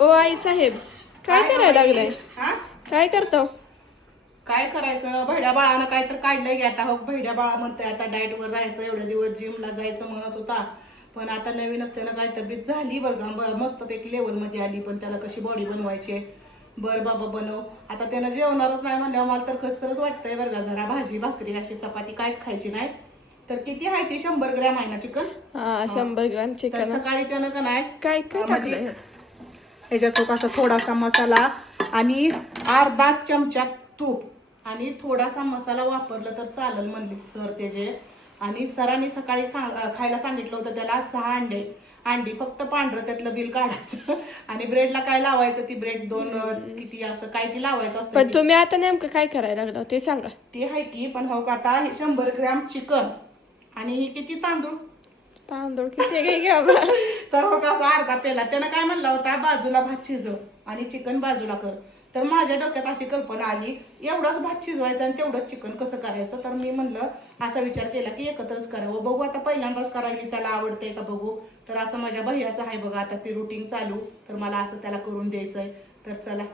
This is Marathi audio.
ओ आई साहेब, काय करायला लागलाय? हा काय करतो? काय करायचं, भैड्या बाळानं काय तर काढलंय की आता. हो, भैड्या बाळा म्हणतोय आता डाएट वर राहायचं, एवढे दिवस जिमला जायचं म्हणत होता. पण आता नवीनच त्यानं काय तब्येत झाली बरं का, मस्तपैकी लेवल मध्ये आली. पण त्याला कशी बॉडी बनवायची आहे. बर बाबा बनव. आता त्यानं जेवणारच नाही म्हणल्यावर मला तर कसं तरच वाटतंय बरं का. जरा भाजी भाकरी अशी चपाती काहीच खायची नाही. तर किती आहे ती 100 ग्रॅम आहे ना चिकन. हा 100 ग्रॅम तर चिकन. सकाळी त्यानं का नाही काय काय म्हणजे टाकलंय? ह्याच्यात असा थोडासा मसाला आणि अर्धा चमचा तूप आणि थोडासा मसाला वापरला तर चालेल म्हणले सर त्याचे. आणि सरांनी सकाळी खायला सांगितलं होतं त्याला 6 अंडी फक्त पांढरं त्यातलं बिल काढायचं. आणि ब्रेडला काय लावायचं, ती ब्रेड 2 किती असं काय ती लावायचं असतं. पण तुम्ही आता नेमकं काय करायला लागला ते सांगा. ती आहे की, पण हो का आता 100 ग्रॅम चिकन आणि ही किती तांदूळ. तांदूळ किती घ्या बा. तर हो कसा अर्धा पेला. त्यानं काय म्हणला होता, बाजूला भात शिजव आणि चिकन बाजूला कर. तर माझ्या डोक्यात अशी कल्पना आली, एवढाच भात शिजवायचा आणि तेवढंच चिकन कसं करायचं. तर मी म्हणलं, असा विचार केला की एकत्रच करावं. बघू आता पहिल्यांदाच करायला त्याला आवडतंय का बघू. तर असं माझ्या भैयाचं आहे बघा आता ते रुटीन चालू. तर मला असं त्याला करून द्यायचंय. तर चला